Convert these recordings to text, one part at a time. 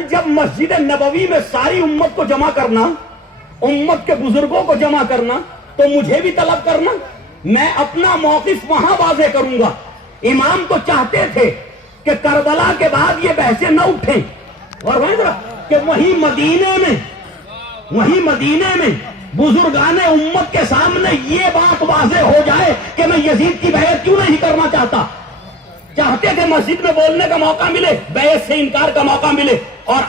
کل جب مسجد نبوی میں ساری امت کو جمع کرنا، امت کے بزرگوں کو جمع کرنا، تو مجھے بھی طلب کرنا، میں اپنا موقف وہاں واضح کروں گا۔ امام تو چاہتے تھے کہ کربلا کے بعد یہ بحثیں نہ اٹھیں، اور کہ وہیں مدینے میں بزرگان امت کے سامنے یہ بات واضح ہو جائے کہ میں یزید کی بیعت کیوں نہیں کرنا چاہتا۔ چاہتے تھے مسجد میں بولنے کا موقع ملے، بیعت سے انکار کا موقع ملے، اور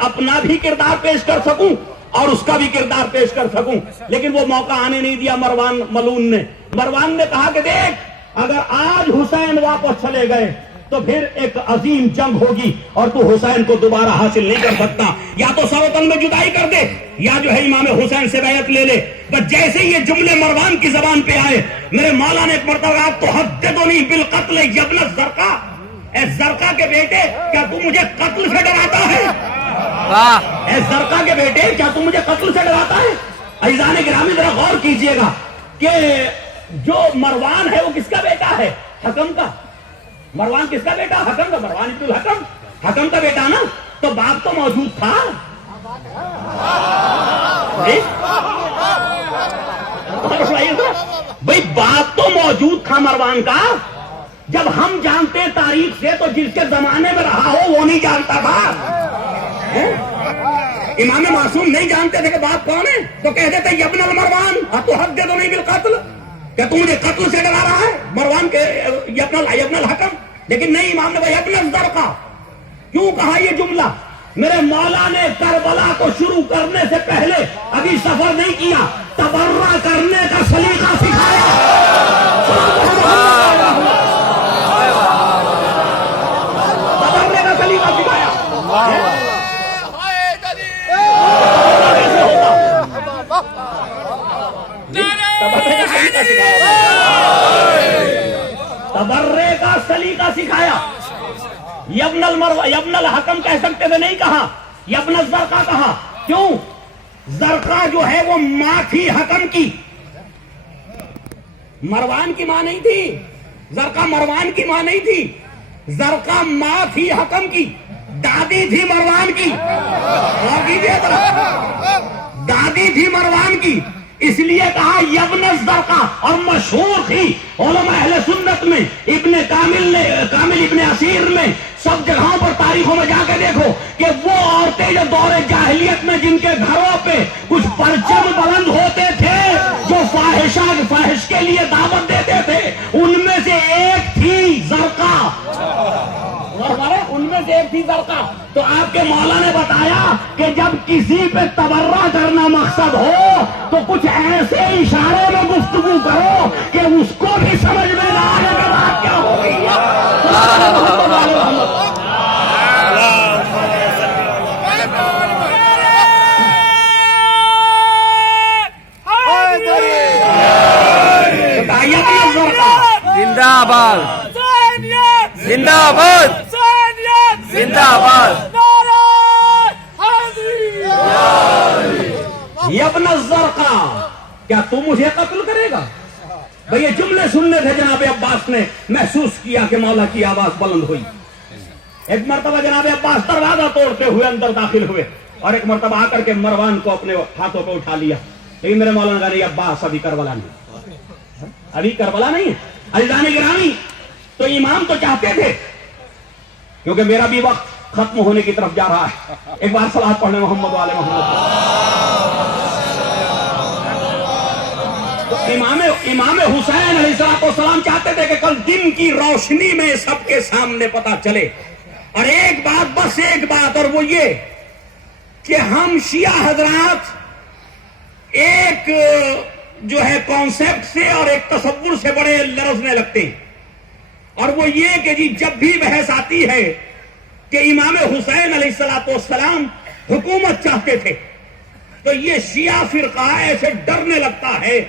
اپنا بھی کردار پیش کر سکوں اور اس کا بھی کردار پیش کر سکوں، لیکن وہ موقع آنے نہیں دیا مروان ملعون نے۔ مروان نے کہا کہ دیکھ، اگر آج حسین واپس چلے گئے تو پھر ایک عظیم جنگ ہوگی اور تو حسین کو دوبارہ حاصل نہیں کر سکتا، یا تو سوتن میں جدائی کر دے یا جو ہے امام حسین سے بیعت لے لے۔ بس جیسے یہ جملے مروان کی زبان پہ آئے، میرے مولا نے ایک مرتبہ تو حدثنی بالقتل یا ابن الزرقا، اے زرقا کے بیٹے کیا تو مجھے قتل سے ڈراتا ہے؟ اے زرقا کے بیٹے کیا تو مجھے قتل سے ڈراتا ہے؟ عزیزان گرامی ذرا غور کیجئے گا کہ جو مروان ہے وہ کس کا بیٹا ہے؟ حکم کا۔ مروان کس کا بیٹا؟ حکم کا۔ مروان ابن الحکم حکم کا بیٹا نا، تو باپ تو موجود تھا۔ بھئی باپ تو موجود تھا مروان کا۔ جب ہم جانتے تاریخ سے تو جس کے زمانے میں رہا ہو وہ نہیں جانتا تھا۔ امام معصوم نہیں جانتے تھے کہ باپ کون ہے، تو کہہ دیتے ابن المروان اتحدثنی بالقتل، کیا تو مجھے قتل سے ڈرا رہا ہے؟ مروان کے ابن الحکم، لیکن نہیں، امام نے بھائی ابن الزرقا۔ کیوں کہا یہ جملہ؟ میرے مولا نے کربلا کو شروع کرنے سے پہلے ابھی سفر نہیں کیا، تبرہ کرنے کا سلیقہ سکھایا۔ تبرہ کا سلیقہ سکھایا۔ تبرے کا سلیقہ سکھایا۔ یبن الحکم کہہ سکتے تھے، نہیں کہا، یبن الزرقا کہا۔ کیوں؟ زرقا جو ہے وہ ماں تھی حکم کی، مروان کی ماں نہیں تھی۔ زرقا مروان کی ماں نہیں تھی، زرقا ماں تھی حکم کی، دادی تھی مروان کی۔ اور کیجئے ذرا، دادی تھی مروان کی، اس لیے کہا یبن الزرقا۔ اور مشہور تھی علماء اہل سنت میں، ابن کامل ابن اسیر میں، سب جگہوں پر تاریخوں میں جا کے دیکھو کہ وہ عورتیں جو دور جاہلیت میں جن کے گھروں پہ کچھ پرچم بلند ہوتے تھے جو فاحش کے لیے دعوت دیتے تھے، ان میں سے ایک تھی زرقا۔ ان میں سے ایک تھی زرقا۔ تو آپ کے مولا نے بتایا کہ جب کسی پہ تبرہ کرنا مقصد ہو تو کچھ ایسے اشارے میں گفتگو کرو کہ اس کو بھی سمجھ میں نہ آنے کے بعد کیا ہو گئی ہے۔ زندہ آباد، زندہ آباد، زندہ آباد۔ یبن الزرقا، کیا تو مجھے قتل کرے گا؟ بھئی یہ جملے سننے تھے جناب عباس نے، محسوس کیا کہ مولا کی آواز بلند ہوئی۔ ایک مرتبہ جناب عباس دروازہ توڑتے ہوئے اندر داخل ہوئے، اور ایک مرتبہ آ کر کے مروان کو اپنے ہاتھوں پہ اٹھا لیا۔ لیکن میرے مولا نے کہا نہیں عباس، ابھی کربلا نہیں، ابھی کربلا نہیں ہے۔ عزیزان گرامی، تو امام تو چاہتے تھے، کیونکہ میرا بھی وقت ختم ہونے کی طرف جا رہا ہے، ایک بار صلوات پڑھنے محمد والے محمد۔ تو امام حسین علیہ السلام چاہتے تھے کہ کل دن کی روشنی میں سب کے سامنے پتہ چلے، اور ایک بات، بس ایک بات، اور وہ یہ کہ ہم شیعہ حضرات ایک جو ہے کانسیپٹ سے اور ایک تصور سے بڑے لرزنے لگتے ہیں، اور وہ یہ کہ جی جب بھی بحث آتی ہے کہ امام حسین علیہ السلام حکومت چاہتے تھے، تو یہ شیعہ فرقہ ایسے ڈرنے لگتا ہے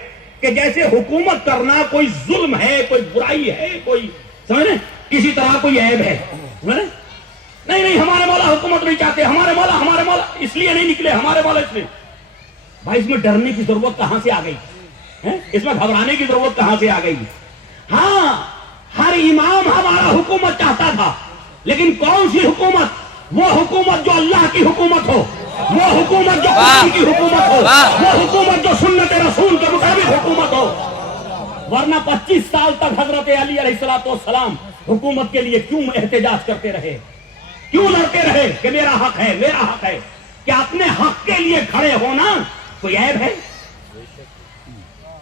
کہ جیسے حکومت کرنا کوئی ظلم ہے، کوئی برائی ہے، کوئی سمجھیں کسی طرح کوئی عیب ہے۔ نہیں، ہمارے مولا حکومت نہیں چاہتے، ہمارے مولا اس لیے نہیں نکلے، ہمارے مولا اس لیے۔ بھائی اس میں ڈرنے کی ضرورت کہاں سے آ گئی؟ اس میں گھبرانے کی ضرورت کہاں سے آ گئی؟ ہاں، ہر امام ہمارا حکومت چاہتا تھا، لیکن کون سی حکومت؟ وہ حکومت جو اللہ کی حکومت ہو، وہ حکومت جو قرآن کی حکومت ہو، وہ حکومت جو سنت رسول کے مطابق حکومت ہو. ورنہ 25 سال تک حضرت علی علیہ السلام حکومت کے لیے کیوں احتجاج کرتے رہے، کیوں لڑتے رہے کہ میرا حق ہے، میرا حق ہے؟ کیا اپنے حق کے لیے کھڑے ہونا کوئی عیب ہے؟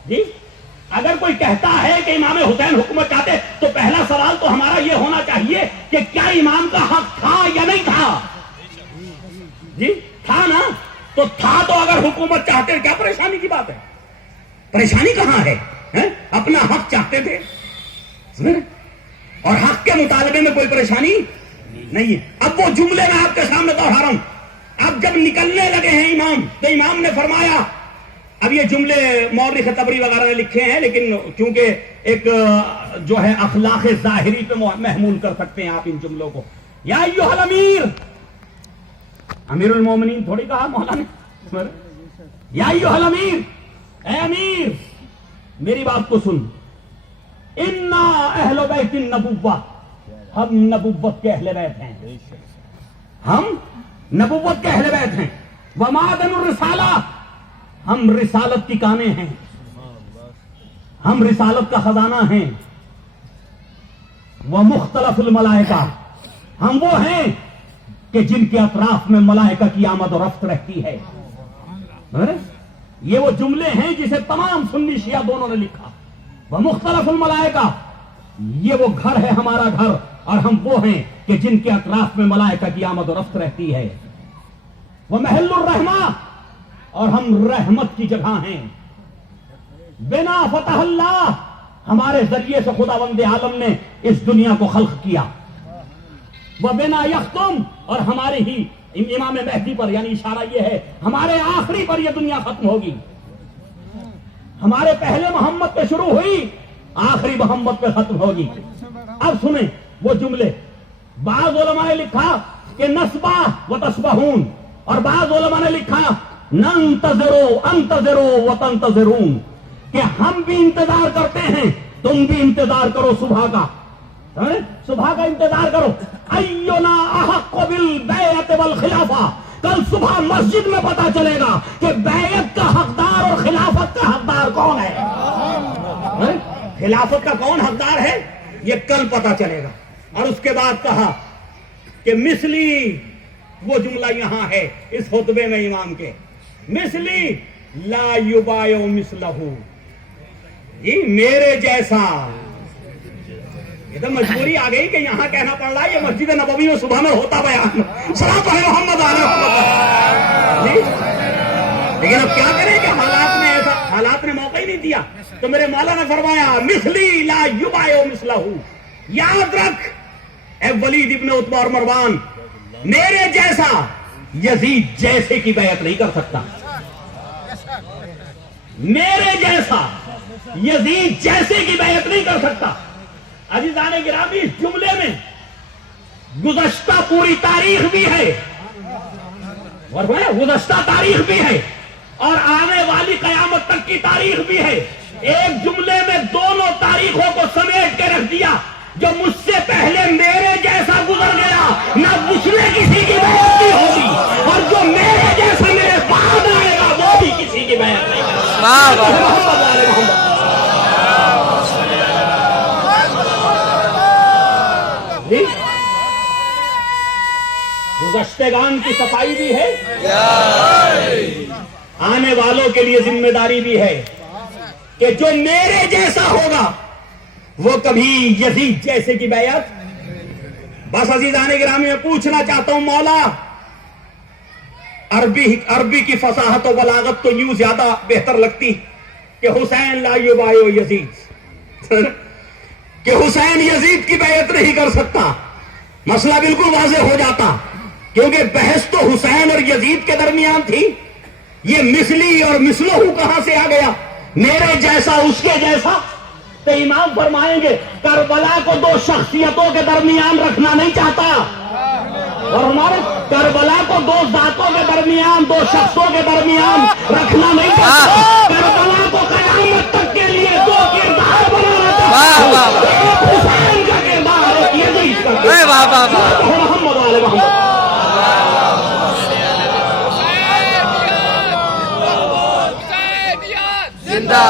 جی اگر کوئی کہتا ہے کہ امام حسین حکومت چاہتے تو پہلا سوال تو ہمارا یہ ہونا چاہیے کہ کیا امام کا حق تھا یا نہیں تھا؟ جی تھا نا، تو تھا تو اگر حکومت چاہتے کیا پریشانی کی بات ہے؟ پریشانی کہاں ہے؟ اپنا حق چاہتے تھے اور حق کے مطالبے میں کوئی پریشانی نہیں ہے. اب وہ جملے میں آپ کے سامنے دوہرا رہا ہوں. اب جب نکلنے لگے ہیں امام تو امام نے فرمایا، اب یہ جملے مورخ طبری وغیرہ نے لکھے ہیں لیکن چونکہ ایک جو ہے اخلاق ظاہری پہ محمول کر سکتے ہیں آپ ان جملوں کو. یا ایھا الامیر، امیر المومنین تھوڑی کہا مولا نے. یا ایھا الامیر، اے امیر میری بات کو سن. انا اہل بیت النبوہ، ہم نبوت کے اہل بیت ہیں، ہم نبوت کے اہل بیت ہیں. ومعدن الرسالہ، ہم رسالت کی کانیں ہیں، ہم رسالت کا خزانہ ہیں. ومختلف الملائکہ، ہم وہ ہیں کہ جن کے اطراف میں ملائکہ کی آمد و رفت رہتی ہے. یہ وہ جملے ہیں جسے تمام سنی شیعہ دونوں نے لکھا. ومختلف الملائکہ، یہ وہ گھر ہے ہمارا گھر، اور ہم وہ ہیں کہ جن کے اطراف میں ملائکہ کی آمد و رفت رہتی ہے. ومحل الرحمہ، اور ہم رحمت کی جگہ ہیں. بنا فتح اللہ، ہمارے ذریعے سے خداوند عالم نے اس دنیا کو خلق کیا. وبنا یختم، اور ہماری ہی امام مہدی پر، یعنی اشارہ یہ ہے ہمارے آخری پر یہ دنیا ختم ہوگی. ہمارے پہلے محمد پہ شروع ہوئی، آخری محمد پہ ختم ہوگی. اب سنیں وہ جملے. بعض علماء نے لکھا کہ نسبہ و تسبحون، اور بعض علماء نے لکھا ننتظروا انتظروا وتنتظرون، کہ ہم بھی انتظار کرتے ہیں تم بھی انتظار کرو صبح کا، صبح کا انتظار کرو. اینا احق بالبیعۃ والخلافہ، کل صبح مسجد میں پتا چلے گا کہ بیعت کا حقدار اور خلافت کا حقدار کون ہے. خلافت کا کون حقدار ہے یہ کل پتا چلے گا. اور اس کے بعد کہا کہ مثلی، وہ جملہ یہاں ہے اس خطبے میں امام کے، مثلی لا یبایع مثلہ، یہ میرے جیسا. یہ تو مجبوری آ گئی کہ یہاں کہنا پڑ رہا ہے، یہ مسجد نبوی میں صبح میں ہوتا بیان صلاۃ علی محمد علیہ وسلم. لیکن اب کیا کریں کہ حالات نے موقع ہی نہیں دیا. تو میرے مولا نے فرمایا مثلی لا یبایع مثلہ. یاد رکھ اے ولید ابن عتبہ اور مروان، میرے جیسا یزید جیسے کی بیعت نہیں کر سکتا. میرے جیسا یزید جیسے کی بیعت نہیں کر سکتا. عزیزان گرامی، اس جملے میں گزشتہ پوری تاریخ بھی ہے، اور گزشتہ تاریخ بھی ہے اور آنے والی قیامت تک کی تاریخ بھی ہے. ایک جملے میں دونوں تاریخوں کو سمیٹ کے رکھ دیا. جو مجھ سے پہلے میرے جیسا گزر گیا نہ اس نے کسی کی بیعت نہیں ہوگی، اور جو میرے جیسا میرے بعد آئے گا وہ بھی کسی کی بیعت نہیں کرے. گزشتگان کی صفائی بھی ہے، آنے والوں کے لیے ذمہ داری بھی ہے کہ جو میرے جیسا ہوگا وہ کبھی یزید جیسے کی بیعت. بس عزیزان گرامی میں پوچھنا چاہتا ہوں، مولا عربی کی فصاحت و بلاغت تو یوں زیادہ بہتر لگتی کہ حسین لا یبایع یزید، کہ حسین یزید کی بیعت نہیں کر سکتا. مسئلہ بالکل واضح ہو جاتا، کیونکہ بحث تو حسین اور یزید کے درمیان تھی. یہ مثلی اور مثلہ کہاں سے آ گیا؟ میرے جیسا اس کے جیسا. تو امام فرمائیں گے کربلا کو دو شخصیتوں کے درمیان رکھنا نہیں چاہتا، اور ہمارے کربلا کو دو ذاتوں کے درمیان، دو شخصوں کے درمیان رکھنا نہیں چاہتا. کربلا کو قیامت تک کے لیے دو کردار بنانا چاہتا. ایک حسین کا کردار، ایک یزید کا کردار. محمد علیہ محمد.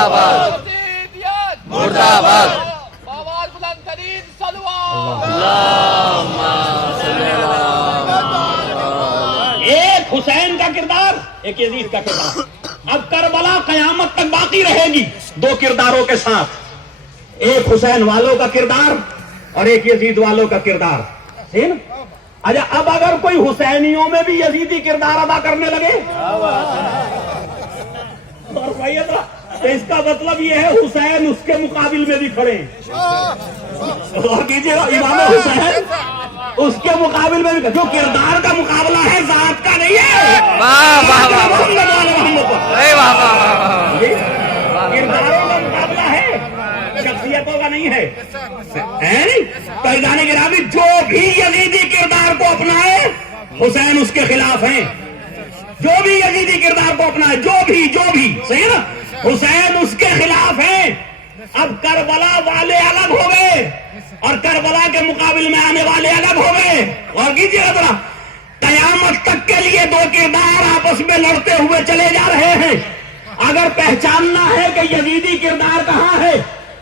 آباد مردہ آباد آواز بلند ترین سلوات ایک حسین کا کردار، ایک یزید کا کردار. اب کربلا قیامت تک باقی رہے گی دو کرداروں کے ساتھ، ایک حسین والوں کا کردار اور ایک یزید والوں کا کردار. ٹھیک نا؟ اچھا، اب اگر کوئی حسینیوں میں بھی یزیدی کردار ادا کرنے لگے اور بھائی تو اس کا مطلب یہ ہے حسین اس کے مقابل میں بھی کھڑے ہیں. اور کیجیے گا امام حسین اس کے مقابل میں بھی، جو کردار کا مقابلہ ہے ذات کا نہیں ہے. واہ واہ واہ محمد والے محمد پر واہ واہ واہ کرداروں کا مقابلہ ہے، شخصیتوں کا نہیں ہے. تو جانے گرامی جو بھی یزیدی کردار کو اپنائے حسین اس کے خلاف ہیں. جو بھی یزیدی کردار کو اپنائے، جو بھی صحیح نا، حسین اس کے خلاف ہیں. اب کربلا والے الگ ہو گئے اور کربلا کے مقابل میں آنے والے الگ ہو گئے. اور کیجیے ذرا، قیامت تک کے لیے دو کردار آپس میں لڑتے ہوئے چلے جا رہے ہیں. اگر پہچاننا ہے کہ یزیدی کردار کہاں ہے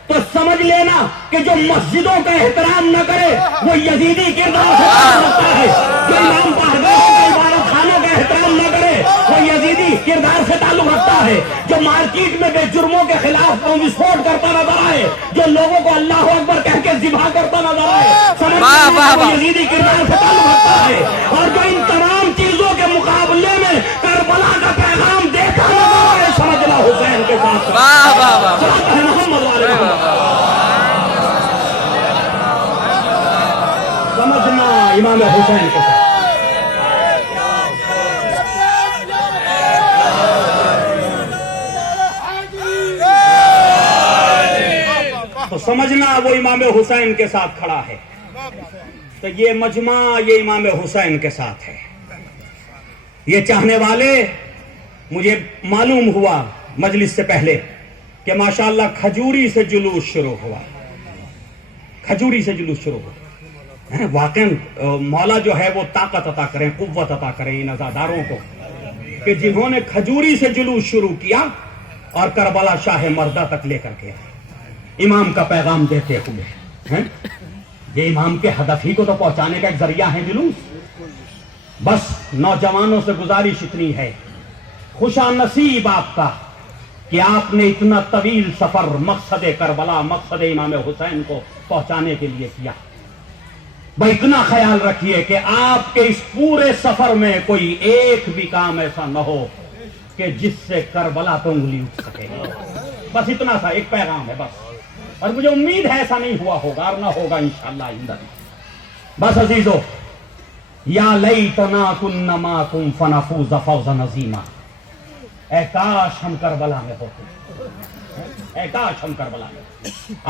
تو سمجھ لینا کہ جو مسجدوں کا احترام نہ کرے وہ یزیدی کردار سے تعلق رکھتا ہے. جو امام باہرگاہوں کے عبادت خانوں کا احترام نہ کرے وہ یزیدی کردار سے تعلق رکھتا ہے. جو مارکیٹ میں بے جرموں کے خلاف وسفوٹ کرتا نظر آئے، جو لوگوں کو اللہ اکبر کہہ کے ذبح کرتا نظر آئے، سمجھ لینا وہ یزیدی کردار سے تعلق رکھتا ہے. اور جو ان تمام چیزوں کے مقابلے میں کربلا کا پیغام دیکھا نظر آئے، سمجھنا حسین کے ساتھ واہ واہ واہ محمد والے سمجھنا امام حسین کے ساتھ. تو سمجھنا وہ امام حسین کے ساتھ کھڑا ہے. تو یہ مجمع یہ امام حسین کے ساتھ ہے. یہ چاہنے والے، مجھے معلوم ہوا مجلس سے پہلے کہ ماشاءاللہ کھجوری سے جلوس شروع ہوا. کھجوری سے جلوس شروع ہوا. واقعا مولا جو ہے وہ طاقت عطا کریں، قوت عطا کریں ان عزاداروں کو کہ جنہوں نے کھجوری سے جلوس شروع کیا اور کربلا شاہ مردہ تک لے کر کے امام کا پیغام دیتے ہوئے. یہ امام کے ہدف ہی کو تو پہنچانے کا ایک ذریعہ ہے جلوس. بس نوجوانوں سے گزارش اتنی ہے، خوشا نصیب آپ کا کہ آپ نے اتنا طویل سفر مقصد کربلا، مقصد امام حسین کو پہنچانے کے لیے کیا. بھائی اتنا خیال رکھیے کہ آپ کے اس پورے سفر میں کوئی ایک بھی کام ایسا نہ ہو کہ جس سے کربلا تو انگلی اٹھ سکے. بس اتنا سا ایک پیغام ہے بس. اور مجھے امید ہے ایسا نہیں ہوا ہوگا اور نہ ہوگا انشاءاللہ آئندہ. بس عزیزو، یا لیتنا کنا معکم فنفوز فوزا عظیما. اے کاش ہم کربلا میں ہوتے، اے کاش ہم کربلا میں.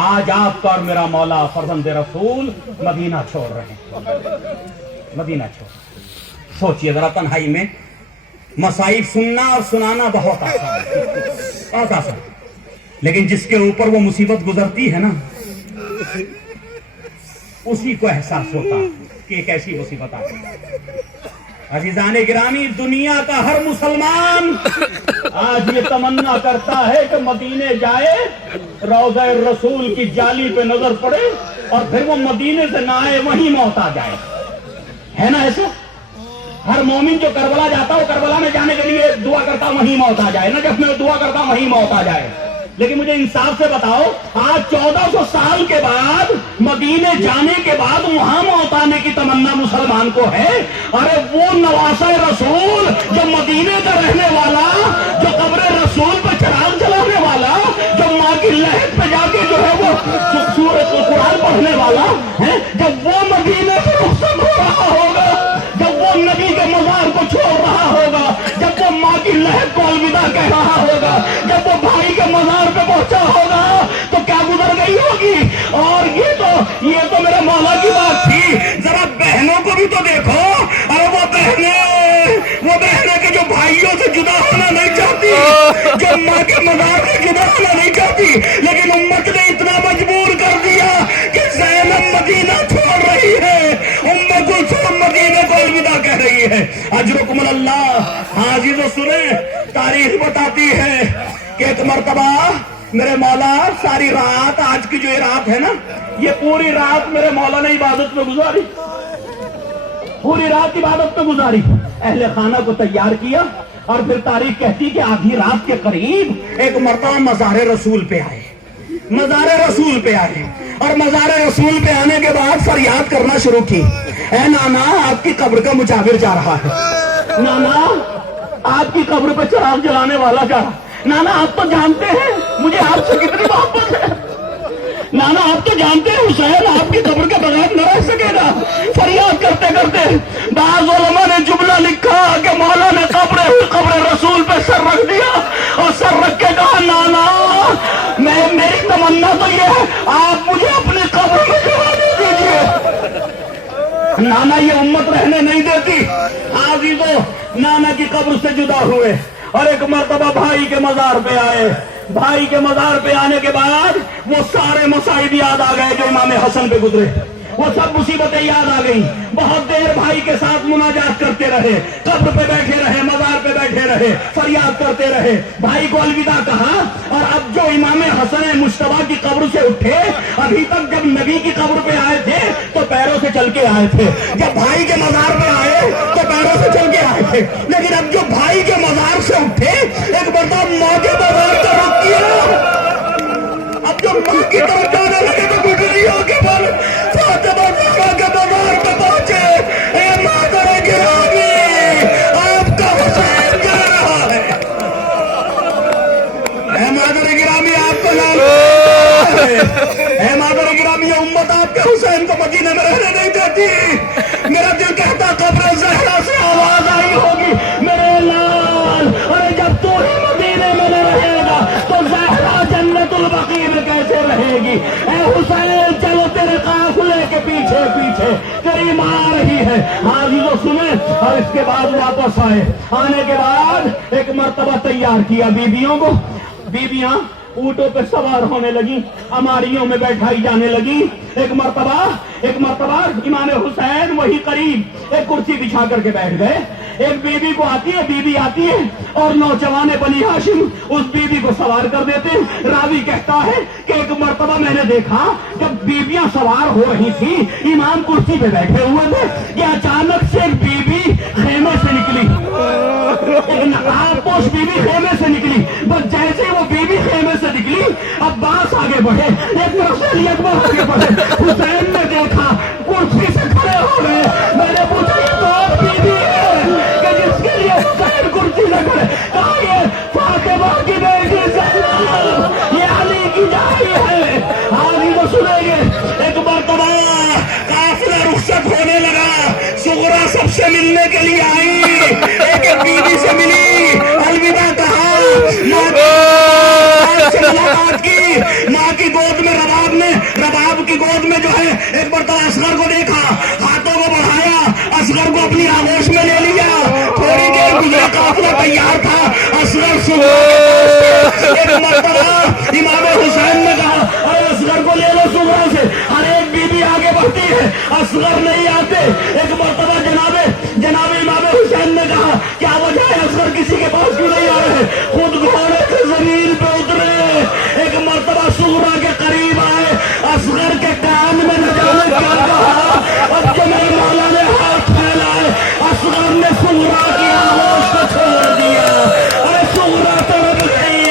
آج آپ کا اور میرا مولا فرزند رسول مدینہ چھوڑ رہے ہیں. مدینہ چھوڑ. سوچئے ذرا، تنہائی میں مصائب سننا اور سنانا بہت آسان ہے، بہت آسان. لیکن جس کے اوپر وہ مصیبت گزرتی ہے نا، اسی کو احساس ہوتا کہ ایک ایسی مصیبت آتی ہے. عزیزان گرامی، دنیا کا ہر مسلمان آج یہ تمنا کرتا ہے کہ مدینے جائے، روضہ رسول کی جالی پہ نظر پڑے اور پھر وہ مدینے سے نہ آئے، وہیں موت آ جائے. ہے نا ایسا؟ ہر مومن جو کربلا جاتا وہ کربلا میں جانے کے لیے دعا کرتا وہیں موت آ جائے نا. جب میں دعا کرتا وہیں موت آ جائے. لیکن مجھے انصاف سے بتاؤ، آج 1400 سال کے بعد مدینے جانے کے بعد وہاں موت آنے کی تمنا مسلمان کو ہے. ارے وہ نواسہ رسول جو مدینے کا رہنے والا، جو قبر رسول پہ چراغ جلانے والا، جو ماں کی لہد پہ جا کے جو ہے وہ سورۃ القرآن پڑھنے والا ہے، جب وہ مدینے سے رخصت ہو رہا ہوگا، جب وہ نبی کے مزار کو چھوڑ رہا ہوگا، جب وہ ماں کی لہد کو الوداع کہہ رہا ہوگا، جب وہ بھائی کے مزار پہ پہنچا ہوگا، تو کیا گزر گئی ہوگی. اور یہ تو میرے مولا کی بات تھی. ذرا بہنوں کو بھی تو دیکھو. ارے وہ بہنیں کہ جو بھائیوں سے جدا ہونا نہیں چاہتی، جو ماں کے مزار سے جدا ہونا نہیں چاہتی، لیکن امت نے اتنا مجبور کر دیا کہ زینب مدینہ چھوڑ رہی ہے، ام کلثوم مدینے کو الوداع کہہ رہی ہے. اجرکم اللہ. ہاں عزیزو، سنیں، تاریخ بتاتی ہے کہ ایک مرتبہ میرے مولا ساری رات، آج کی جو یہ رات ہے نا، یہ پوری رات میرے مولا نے عبادت میں گزاری، پوری رات عبادت میں گزاری، اہل خانہ کو تیار کیا، اور پھر تاریخ کہتی کہ آدھی رات کے قریب ایک مرتبہ مزار رسول پہ آئے، مزار رسول پہ آئے، اور مزار رسول پہ آنے کے بعد فریاد کرنا شروع کی، اے نانا آپ کی قبر کا مجاور جا رہا ہے، نانا آپ کی قبر پہ چراغ جلانے والا جا رہا، نانا آپ تو جانتے ہیں مجھے آپ سے کتنی محبت ہے، نانا آپ تو جانتے ہیں حسین آپ کی قبر کے بغیر نہ رہ سکے گا، فریاد کرتے کرتے بعض علماء نے جملہ لکھا کہ مولا نے قبر رسول پہ سر رکھ دیا، اور سر رکھ کے کہا نانا میری تمنا تو یہ ہے آپ مجھے اپنی قبر میں جلانے دیجیے، نانا یہ امت رہنے نہیں دیتی، عزیزو نانا کی قبر سے جدا ہوئے، اور ایک مرتبہ بھائی کے مزار پہ آئے، بھائی کے مزار پہ آنے کے بعد وہ سارے مصائب یاد آ گئے جو امام حسن پہ گزرے، وہ سب مصیبتیں یاد آ گئی، بہت دیر بھائی کے ساتھ مناجات کرتے رہے، قبر پہ بیٹھے رہے، مزار پہ بیٹھے رہے، فریاد کرتے رہے، بھائی کو الوداع کہا، اور اب جو امام حسن مجتبیٰ کی قبر سے اٹھے، ابھی تک جب نبی کی قبر پہ آئے تھے تو پیروں سے چل کے آئے تھے، جب بھائی کے مزار پہ آئے تو پیروں سے چل کے آئے تھے، لیکن اب جو بھائی کے مزار سے اٹھے ایک مرتبہ ماں کے مزار کا رخ کیا، اب جو ماں کی طرف جانے لگے تو گٹریوں کے بل فاطمہ زہرا کے مزار پہ پہنچے، اے مادر گرامی آپ کا حسین جا رہا ہے، اے مادر گرامی آپ کا نام ہے، اے مادر گرامی یہ امت آپ کے حسین کو مدینے میں رہنے نہیں دیتی، میرا دل کہتا قبر زہرا سے آواز آئی ہوگی میرے لال، اور جب تو ہی مدینے میں نہ رہے گا تو زہرا جنت البقیع میں کیسے رہے گی، اے حسین چلو تیرے قافلے کے پیچھے پیچھے تیری ماں آ رہی ہے، عزیزو سنیں، اور اس کے بعد واپس آئے، آنے کے بعد ایک مرتبہ تیار کیا بیویوں کو، بیویاں اونٹوں پہ سوار ہونے لگی، اماریوں میں بیٹھائی جانے لگی، ایک مرتبہ امام حسین وہی قریب ایک کرسی بچھا کر کے بیٹھ گئے، ایک بیوی کو بیوی آتی ہے اور نوجوان بنی ہاشم اس بیوی کو سوار کر دیتے، راوی کہتا ہے کہ ایک مرتبہ میں نے دیکھا جب بیویاں سوار ہو رہی تھی امام کرسی پہ بیٹھے ہوئے تھے کہ اچانک سے ایک بیوی خیمے سے نکلی، ایک نقاب پوش بیوی خیمے سے نکلی، بس جیسے وہ بیوی خیمے سے نکلی عباس آگے بڑھے، ایک طرف سے علی اکبر آگے بڑھے، حسین نے دیکھا کرسی سے کھڑے ہو گئے، میں نے پوچھا یہ تو آپ بیوی ہے کہ جس کے لیے حسین کرسی سے کھڑے، کہا یہ فاطمہ کی بیٹی زینب، یہ علی کی جاری ہے، آگے تو سنیں گے، ایک مرتبہ قافلہ رخصت ہونے لگا، صغرا سب سے ملنے کے لیے آئی، ایک بیوی سے ملی، الوداع کہا، ملاقات کی، ماں کی گود میں رباب کی گود میں جو ہے ایک مرتبہ اصغر کو دیکھا، ہاتھوں کو بڑھایا، اصغر کو اپنی آغوش میں لے لیا، تھوڑی دیر گزرا قافلہ تیار تھا، اصغر صغرا ایک مرتبہ امام حسین نے کہا ارے اصغر کو لے لو صغرا سے، ہر ایک بیوی آگے بڑھتی ہے اصغر نہیں آتے، ایک مرتبہ جناب امام حسین نے کہا کیا وجہ ہے اصغر کسی کے پاس کیوں نہیں آ رہے، خود گھوڑے سے زمین پہ اترے، ایک مرتبہ صغرا کے قریب آئے، اصغر کے کان میں نہ جانے کیا کہا، اب جو میرے مولا نے ہاتھ پھیلائے اصغر نے صغرا کی آواز کو چھوڑ دیا، ارے صغرا تڑپ گئی،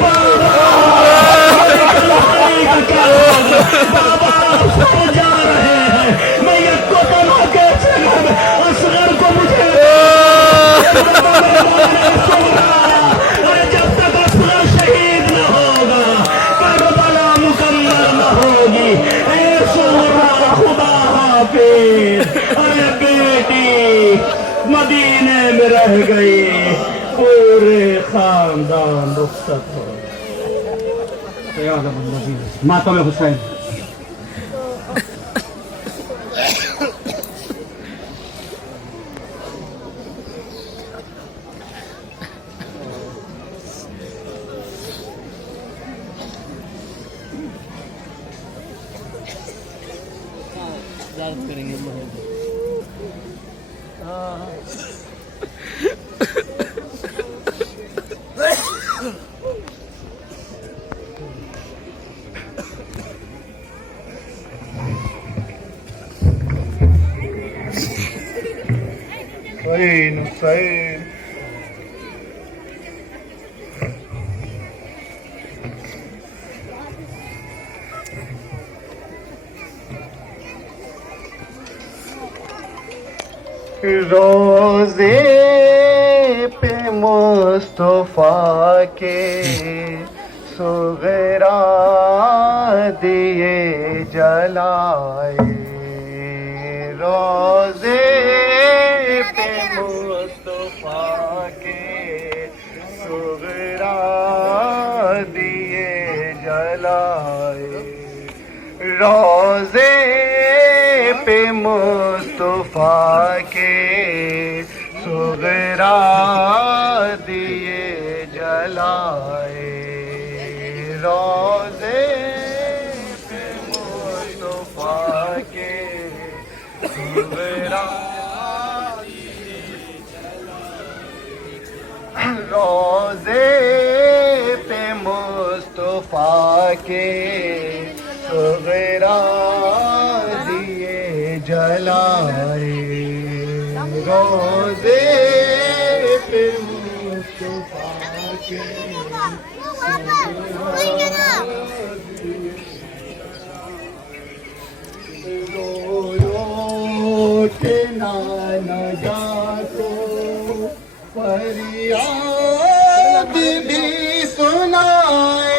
بابا سو جا رہے ہیں، میں یہ کو تنہا کیسے گھر اصغر کو مجھے جب تک اصغر شہید نہ ہوگا کربلا مکمل نہ ہوگی، اے صغرا خدا حافظ، ارے بیٹی مدینے میں رہ گئی، پورے خاندان رخصت ہو، ماتم حسین۔ کریں گے حسین حسین روزے پہ مصطفیٰ کے صغرا دیے جلائے روزے پہ مصطفیٰ کے صغرا دیے جلائے روزے پہ مصطفیٰ کے صغرا دیے جلائے روزے پہ مصطفیٰ کے صغرا روزے پہ مصطفیٰ کے صغرا دیے جلائے روزے پہ مصطفیٰ کے رو رو کے نانا جا کو فریاد بھی سنائے